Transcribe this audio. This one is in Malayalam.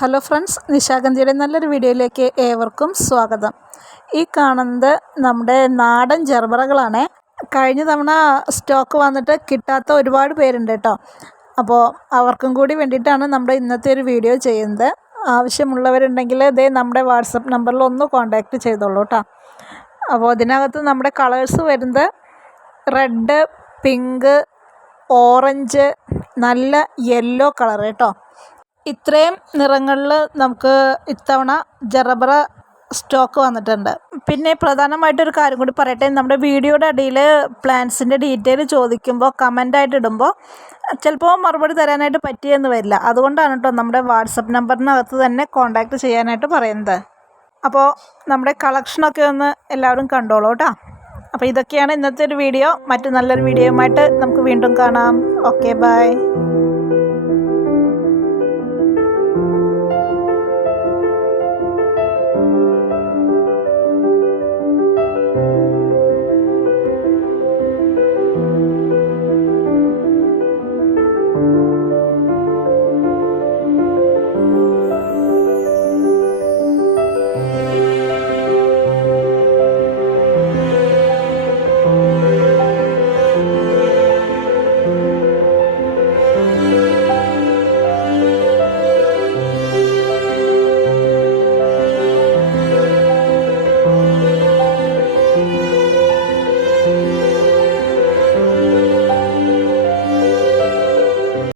ഹലോ ഫ്രണ്ട്സ്, നിശാഗന്ധിയുടെ നല്ലൊരു വീഡിയോയിലേക്ക് ഏവർക്കും സ്വാഗതം. ഈ കാണുന്നത് നമ്മുടെ നാടൻ ജർബറകളാണ്. കഴിഞ്ഞ തവണ സ്റ്റോക്ക് വന്നിട്ട് കിട്ടാത്ത ഒരുപാട് പേരുണ്ട് കേട്ടോ. അപ്പോൾ അവർക്കും കൂടി വേണ്ടിയിട്ടാണ് നമ്മുടെ ഇന്നത്തെ ഒരു വീഡിയോ ചെയ്യുന്നത്. ആവശ്യമുള്ളവരുണ്ടെങ്കിൽ നമ്മുടെ വാട്സപ്പ് നമ്പറിൽ ഒന്ന് കോൺടാക്റ്റ് ചെയ്തോളൂ കേട്ടോ. അപ്പോൾ ഇതിനകത്ത് നമ്മുടെ കളേഴ്സ് വരുന്നത് റെഡ്, പിങ്ക്, ഓറഞ്ച്, നല്ല യെല്ലോ കളർ കേട്ടോ. ഇത്രയും നിറങ്ങളിൽ നമുക്ക് ഇത്തവണ ജറബറ സ്റ്റോക്ക് വന്നിട്ടുണ്ട്. പിന്നെ പ്രധാനമായിട്ടൊരു കാര്യം കൂടി പറയട്ടെ, നമ്മുടെ വീഡിയോയുടെ അടിയിൽ പ്ലാൻസിൻ്റെ ഡീറ്റെയിൽ ചോദിക്കുമ്പോൾ കമൻ്റായിട്ട് ഇടുമ്പോൾ ചിലപ്പോൾ മറുപടി തരാനായിട്ട് പറ്റിയെന്ന് വരില്ല. അതുകൊണ്ടാണ് കേട്ടോ നമ്മുടെ വാട്സപ്പ് നമ്പറിനകത്ത് തന്നെ കോൺടാക്റ്റ് ചെയ്യാനായിട്ട് പറയുന്നത്. അപ്പോൾ നമ്മുടെ കളക്ഷനൊക്കെ ഒന്ന് എല്ലാവരും കണ്ടോളൂ കേട്ടോ. അപ്പോൾ ഇതൊക്കെയാണ് ഇന്നത്തെ ഒരു വീഡിയോ. മറ്റു നല്ലൊരു വീഡിയോയുമായിട്ട് നമുക്ക് വീണ്ടും കാണാം. Okay, by.